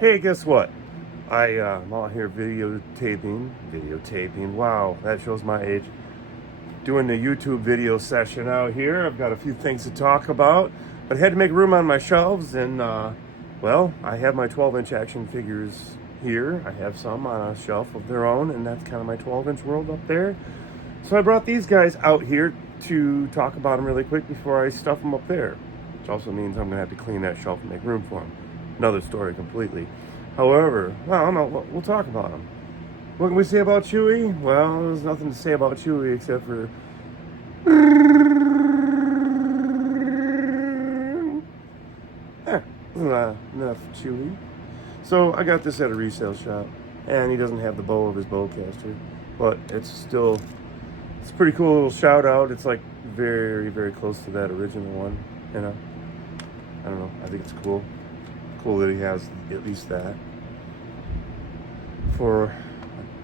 Hey, guess what? I'm out here videotaping. Wow, that shows my age. Doing the YouTube video session out here. I've got a few things to talk about, but I had to make room on my shelves, and well, I have my 12-inch action figures here. I have some on a shelf of their own, and that's kind of my 12-inch world up there. So I brought these guys out here to talk about them really quick before I stuff them up there, which also means I'm gonna have to clean that shelf and make room for them. Another story completely. However, well, I don't know, we'll talk about them. What can we say about Chewy? Well, there's nothing to say about Chewy except for enough Chewy. So I got this at a resale shop, and he doesn't have the bow of his bowcaster, but it's a pretty cool little shout out. It's like very, very close to that original one, you know. I don't know, I think it's cool that he has at least that for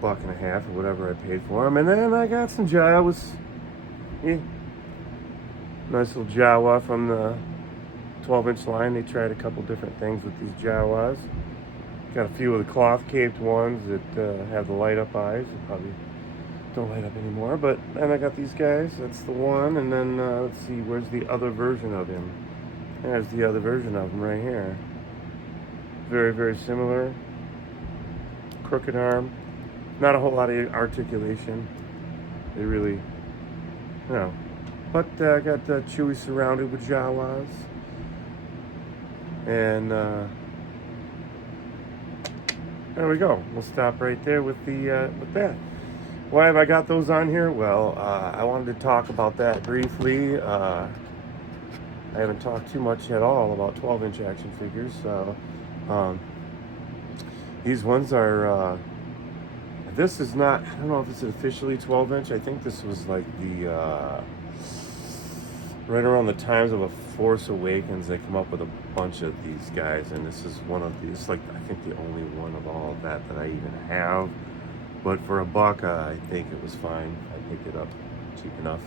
$1.50 or whatever I paid for him. And then I got some Jawas. Yeah. Nice little Jawa from the 12-inch line. They tried a couple different things with these Jawas. Got a few of the cloth caped ones that have the light up eyes. They probably don't light up anymore. But then I got these guys. That's the one. And then let's see, where's the other version of him? There's the other version of him right here. Very, very similar. Crooked arm. Not a whole lot of articulation. They really, But I got Chewy surrounded with Jawas. And there we go. We'll stop right there with that. Why have I got those on here? Well, I wanted to talk about that briefly. I haven't talked too much at all about 12-inch action figures. So these ones are. This is not. I don't know if it's officially 12-inch. I think this was like the right around the times of a Force Awakens. They come up with a bunch of these guys, and this is one of these. Like I think the only one of all of that I even have. But for $1, I think it was fine. I picked it up cheap enough.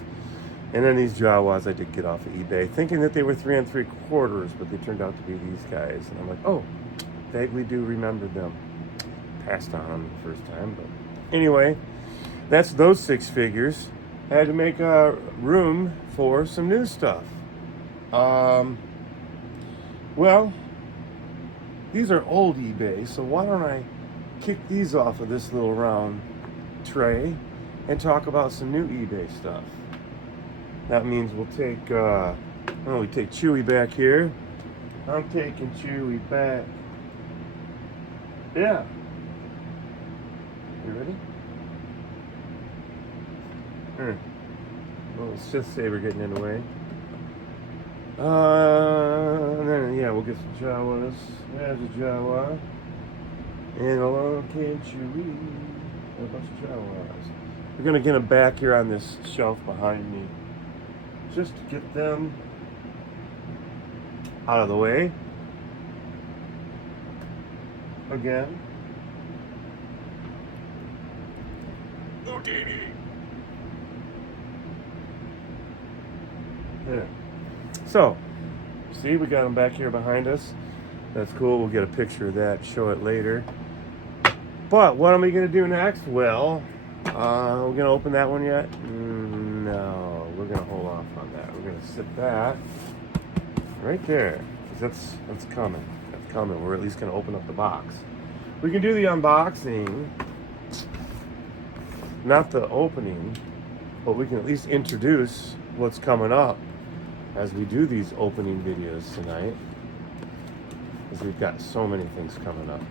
And then these Jawas I did get off of eBay, thinking that they were 3 3/4, but they turned out to be these guys. And I'm like, oh, vaguely do remember them. Passed on them the first time, but anyway, that's those 6 figures. I had to make room for some new stuff. Well, these are old eBay, so why don't I kick these off of this little round tray and talk about some new eBay stuff. That means we'll take we take Chewy back here. I'm taking Chewy back. Yeah. You ready? Well, it's just Saber getting in the way. And then, yeah, we'll get some Jawas. There's a Jawa. And along came Chewy. And a bunch of Jawas. We're going to get them back here on this shelf behind me. Just to get them out of the way. Again. Okay. Yeah. So, see, we got them back here behind us. That's cool. We'll get a picture of that, show it later. But what am I going to do next? Well, we're going to open that one yet? No, we're going to hold off on that. We're going to sit that right there. Because that's coming. That's coming. We're at least going to open up the box. We can do the unboxing. Not the opening, but we can at least introduce what's coming up as we do these opening videos tonight, because we've got so many things coming up.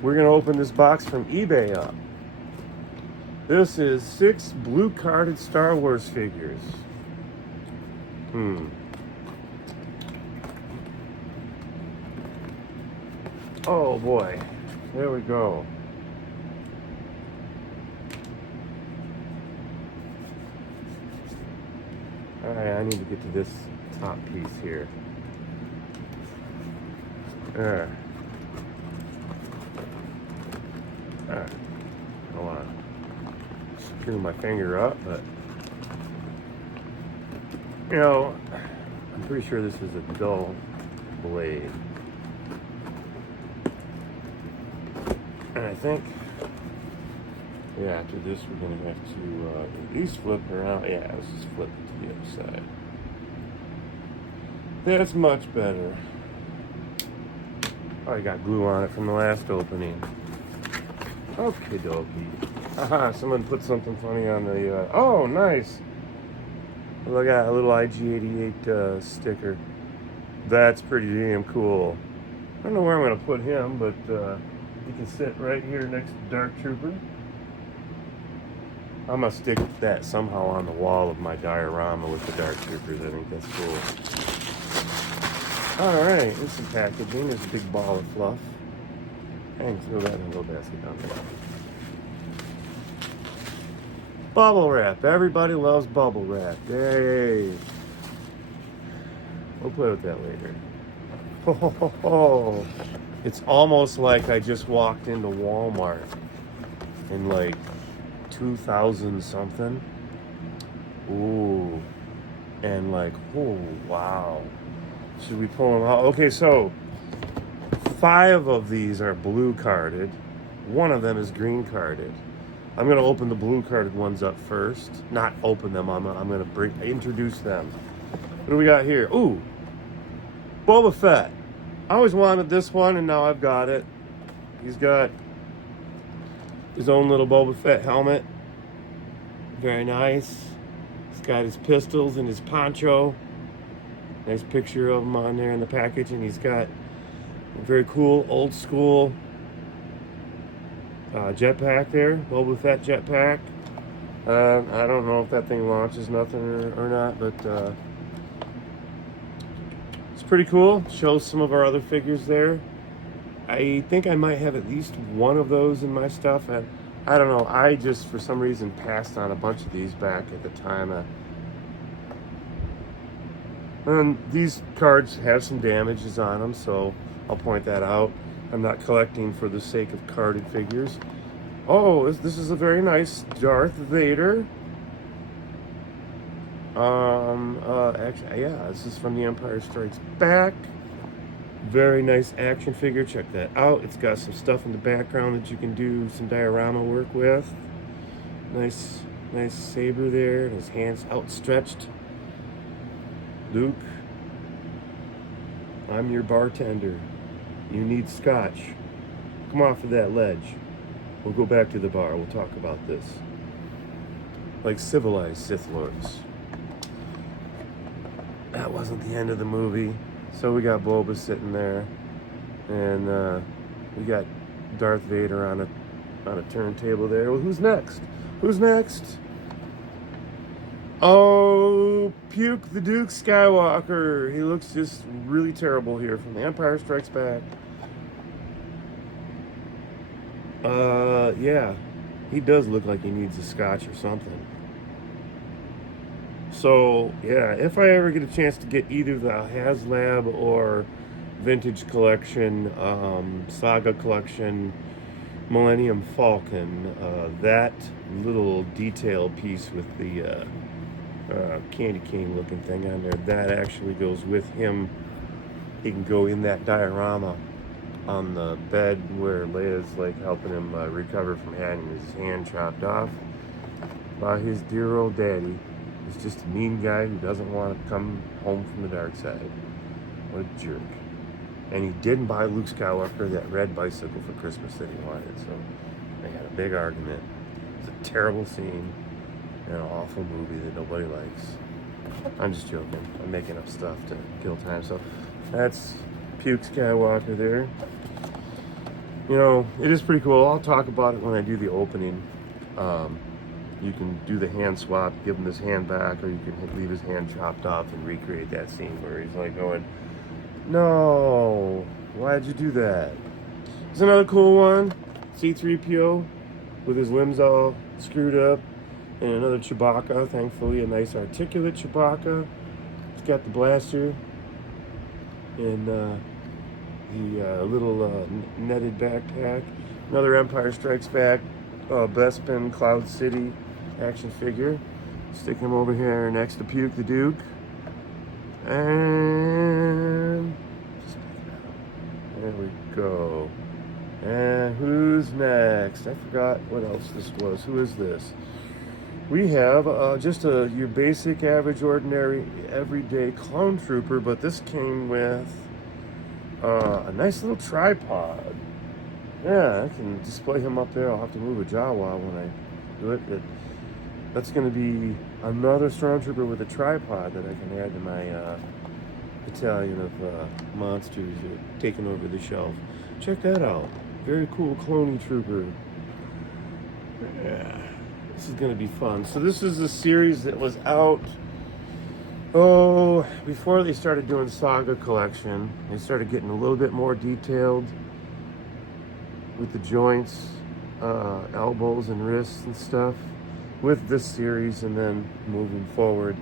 We're going to open this box from eBay up. This is 6 blue carded Star Wars figures. Oh boy, there we go. Alright, I need to get to this top piece here. Alright. I don't want to screw my finger up, but you know, I'm pretty sure this is a dull blade. And I think, yeah, after this we're going to have to at least flip around. Yeah, let's just flip it to the other side. That's much better. Oh, I got glue on it from the last opening. Okie dokie. Haha, someone put something funny on the, oh, nice. Well, I got a little IG-88 sticker. That's pretty damn cool. I don't know where I'm going to put him, but he can sit right here next to Dark Trooper. I'm going to stick that somehow on the wall of my diorama with the Dark Troopers. I think that's cool. Alright, there's some packaging. There's a big ball of fluff. And throw that in a little basket down there. Bubble wrap. Everybody loves bubble wrap. Yay. We'll play with that later. Ho, ho, ho, ho. It's almost like I just walked into Walmart in like 2000 something. Ooh. And like, oh, wow. Should we pull them out? Okay, so 5 of these are blue carded. 1 of them is green carded. I'm going to open the blue carded ones up first. Not open them, I'm going to introduce them. What do we got here? Ooh, Boba Fett. I always wanted this one, and now I've got it. He's got his own little Boba Fett helmet. Very nice. He's got his pistols and his poncho. Nice picture of him on there in the package, and he's got a very cool, old school jetpack there, Boba Fett jetpack. I don't know if that thing launches nothing or not, but it's pretty cool. Shows some of our other figures there. I think I might have at least one of those in my stuff. I don't know. I just, for some reason, passed on a bunch of these back at the time. And these cards have some damages on them, so I'll point that out. I'm not collecting for the sake of carded figures. Oh, this is a very nice Darth Vader. Actually, yeah, this is from The Empire Strikes Back. Very nice action figure. Check that out. It's got some stuff in the background that you can do some diorama work with. Nice saber there, and his hands outstretched. Luke, I'm your bartender. You need scotch. Come off of that ledge. We'll go back to the bar. We'll talk about this. Like civilized Sith Lords. That wasn't the end of the movie. So we got Boba sitting there. And we got Darth Vader on a turntable there. Well, who's next? Who's next? Oh, Puke the Duke Skywalker. He looks just really terrible here from The Empire Strikes Back. Yeah, he does look like he needs a scotch or something. So, yeah, if I ever get a chance to get either the HasLab or Vintage Collection, Saga Collection, Millennium Falcon, that little detail piece with the candy cane looking thing on there, that actually goes with him. He can go in that diorama on the bed where Leia's like helping him recover from having his hand chopped off by his dear old daddy. He's just a mean guy who doesn't want to come home from the dark side. What a jerk. And he didn't buy Luke Skywalker that red bicycle for Christmas that he wanted, so they had a big argument. It's a terrible scene and an awful movie that nobody likes. I'm just joking. I'm making up stuff to kill time. So that's Puke Skywalker there. You know, it is pretty cool. I'll talk about it when I do the opening. You can do the hand swap, give him his hand back, or you can leave his hand chopped off and recreate that scene where he's like going, no, why'd you do that? There's another cool one, C-3PO with his limbs all screwed up, and another Chewbacca, thankfully a nice articulate Chewbacca. He's got the blaster and the little netted backpack. Another Empire Strikes Back Bespin Cloud City action figure. Stick him over here next to Puke the Duke. And there we go. And who Who's next? I forgot what else this was. Who is this? We have just your basic, average, ordinary, everyday clone trooper, but this came with a nice little tripod. Yeah, I can display him up there. I'll have to move a Jawa when I do it. That's going to be another stormtrooper with a tripod that I can add to my battalion of monsters taking over the shelf. Check that out. Very cool cloney trooper. Yeah, this is going to be fun. So this is a series that was out, before they started doing Saga Collection. They started getting a little bit more detailed with the joints, elbows and wrists and stuff with this series, and then moving forward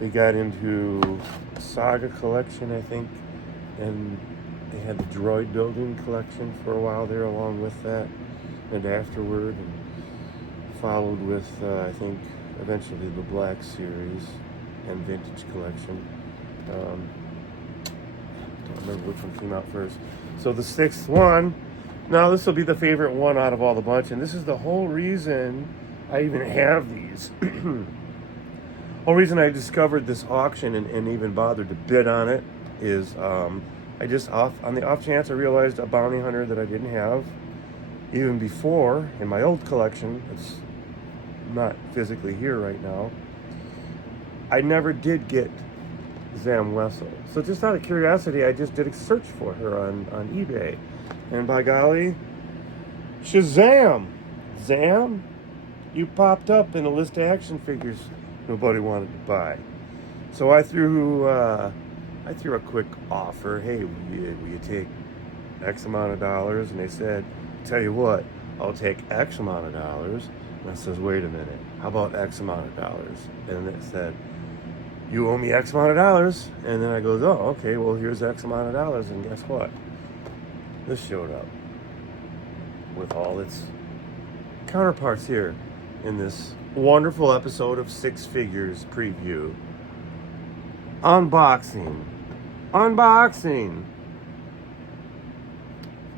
they got into Saga Collection, I think, and they had the droid building collection for a while there along with that, and afterward, and followed with I think eventually the Black Series and Vintage Collection. Don't remember which one came out first. So the sixth one, now this will be the favorite one out of all the bunch, and this is the whole reason I even have these. Whole reason I discovered this auction and even bothered to bid on it is I just on the off chance I realized a bounty hunter that I didn't have even before in my old collection. It's not physically here right now. I never did get Zam Wessel. So just out of curiosity, I just did a search for her on eBay. And by golly, Shazam! Zam, you popped up in a list of action figures nobody wanted to buy. So I threw a quick offer. Hey, will you take X amount of dollars? And they said, tell you what, I'll take X amount of dollars. And I says, wait a minute, how about X amount of dollars? And they said, you owe me X amount of dollars. And then I goes, oh, okay, well, here's X amount of dollars. And guess what? This showed up with all its counterparts here in this wonderful episode of Six Figures Preview. Unboxing.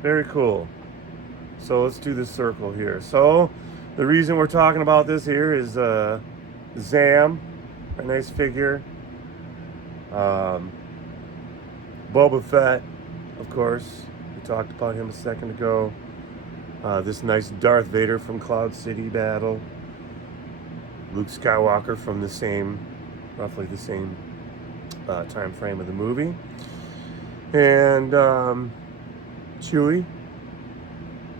Very cool. So let's do this circle here. So the reason we're talking about this here is Zam, a nice figure. Boba Fett, of course. We talked about him a second ago. This nice Darth Vader from Cloud City battle. Luke Skywalker from roughly the same time frame of the movie. And Chewy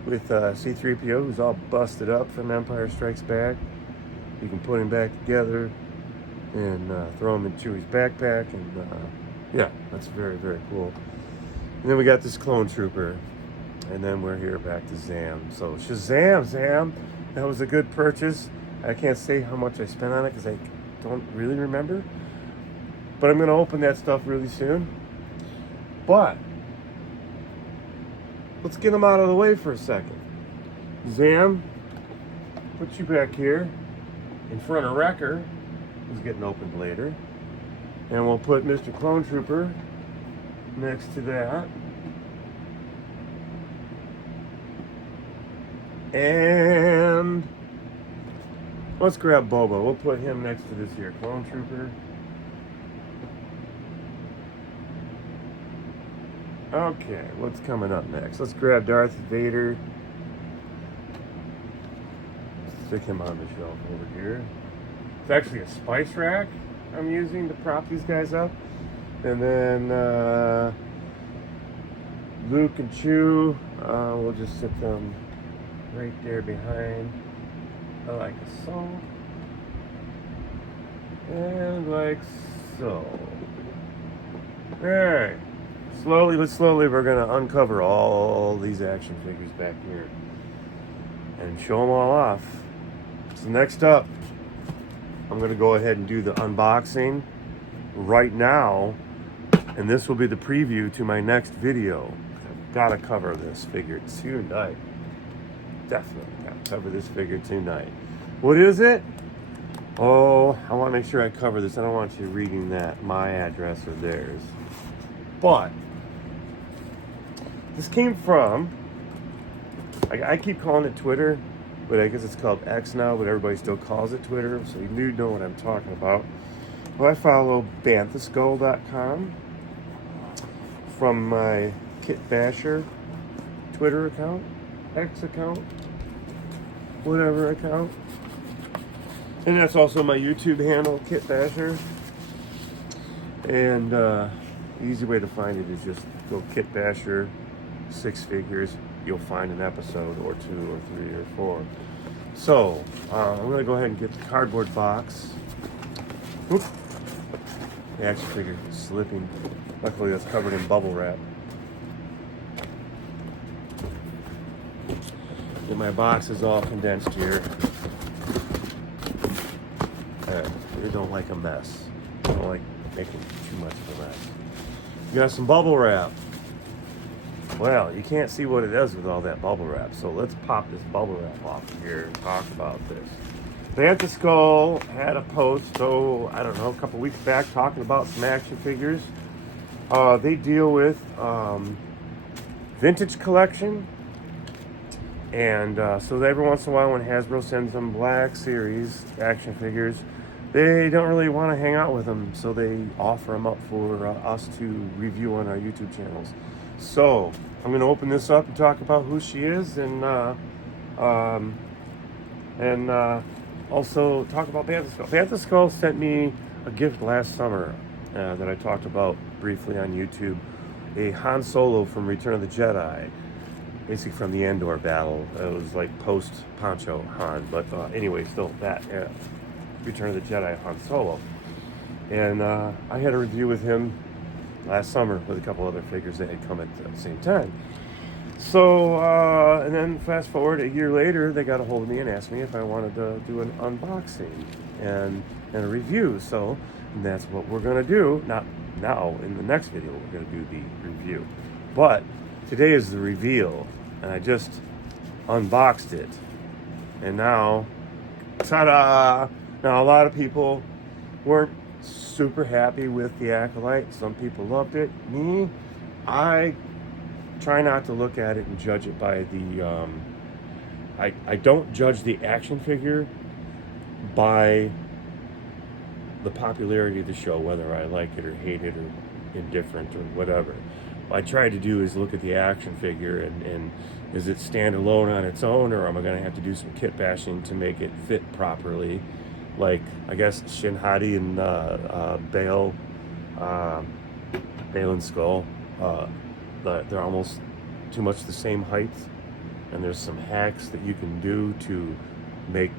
with C-3PO, who's all busted up from Empire Strikes Back. You can put him back together and throw him in Chewie's backpack. And yeah, that's very, very cool. And then we got this clone trooper. And then we're here back to Zam. So Shazam, Zam, that was a good purchase. I can't say how much I spent on it because I don't really remember. But I'm going to open that stuff really soon. But let's get them out of the way for a second. Zam, put you back here in front of Wrecker, who's getting opened later. And we'll put Mr. Clone Trooper next to that. And let's grab Boba. We'll put him next to this here Clone Trooper. Okay, what's coming up next? Let's grab Darth Vader. Stick him on the shelf over here. It's actually a spice rack I'm using to prop these guys up. And then Luke and Chew, we'll just sit them right there behind, like so, and like so. Alright, slowly we're going to uncover all these action figures back here and show them all off. So next up, I'm going to go ahead and do the unboxing right now, and this will be the preview to my next video. I've got to cover this figure tonight. Definitely got to cover this figure tonight. What is it? Oh, I want to make sure I cover this. I don't want you reading that, my address or theirs. But this came from I keep calling it Twitter, but I guess it's called X now, but everybody still calls it Twitter, so you do know what I'm talking about. Well, I follow banthaskull.com from my Kit Basher Twitter account, X account, whatever account. And that's also my YouTube handle, Kit Basher. And the easy way to find it is just go Kit Basher, 6 figures. You'll find an episode or 2 or 3 or 4. So, I'm going to go ahead and get the cardboard box. Oop. The action figure is slipping. Luckily, that's covered in bubble wrap. And my box is all condensed here. We don't like a mess. I don't like making too much of a mess. You got some bubble wrap. Well, you can't see what it does with all that bubble wrap, so let's pop this bubble wrap off of here and talk about this. Bantha Skull had a post, I don't know, a couple weeks back talking about some action figures. They deal with vintage collection, and so every once in a while when Hasbro sends them Black Series action figures, they don't really want to hang out with them, so they offer them up for us to review on our YouTube channels. So I'm going to open this up and talk about who she is, and also talk about Bantha Skull. Bantha Skull sent me a gift last summer that I talked about briefly on YouTube. A Han Solo from Return of the Jedi, basically from the Endor battle. It was like post Poncho Han, but anyway, still that Return of the Jedi Han Solo. And I had a review with him last summer with a couple other figures that had come at the same time. So, and then fast forward a year later, they got a hold of me and asked me if I wanted to do an unboxing and a review. So that's what we're going to do. Not now, in the next video, we're going to do the review. But today is the reveal, and I just unboxed it. And now, ta-da! Now, a lot of people weren't super happy with the Acolyte. Some people loved it. Me, I try not to look at it and judge it by the I don't judge the action figure by the popularity of the show, whether I like it or hate it or indifferent or whatever. What I try to do is look at the action figure and is it standalone on its own, or am I going to have to do some kit bashing to make it fit properly? Like, I guess Shin Hati and Bantha Skull, they're almost too much the same height, and there's some hacks that you can do to make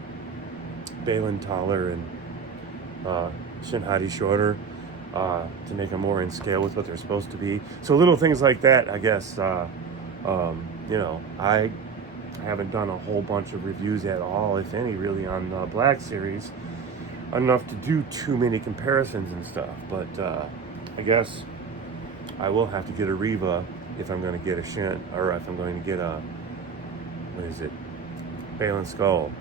Bantha taller and Shin Hati shorter, to make them more in scale with what they're supposed to be. So little things like that, I guess. You know, I haven't done a whole bunch of reviews at all, if any, really, on Black Series, enough to do too many comparisons and stuff. But I guess I will have to get a Reva if I'm going to get a Shin, or if I'm going to get a, Bantha Skull,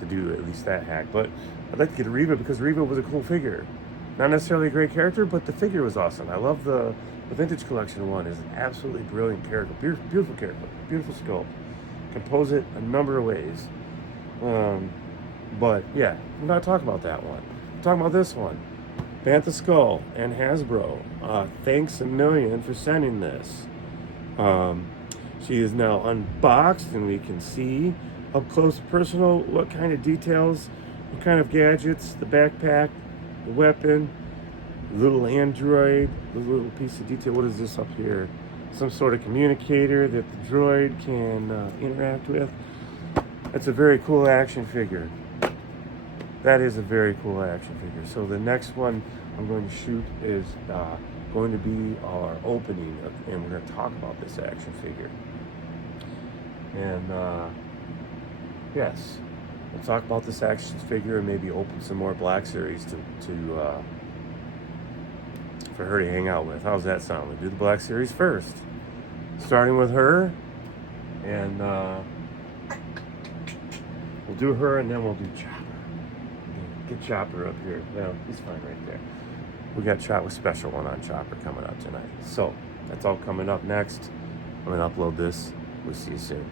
to do at least that hack. But I'd like to get a Reva because Reva was a cool figure. Not necessarily a great character, but the figure was awesome. I love the Vintage Collection one. Is an absolutely brilliant character. Beautiful character. Beautiful sculpt. Compose it a number of ways. But yeah, I'm not talking about that one. I'm talking about this one. Bantha Skull and Hasbro. Thanks a million for sending this. She is now unboxed, and we can see up close and personal what kind of details, what kind of gadgets, the backpack, the weapon, the little android, the little piece of detail. What is this up here? Some sort of communicator that the droid can interact with. That's a very cool action figure. That is a very cool action figure. So the next one I'm going to shoot is going to be our opening, and we're going to talk about this action figure. And yes, we'll talk about this action figure and maybe open some more Black Series for her to hang out with. How's that sound? We'll do the Black Series first, starting with her, and we'll do her, and then we'll do Chopper. Get Chopper up here. Well, he's fine right there. We got Chopper, special one on Chopper coming up tonight. So that's all coming up next. I'm gonna upload this. We'll see you soon.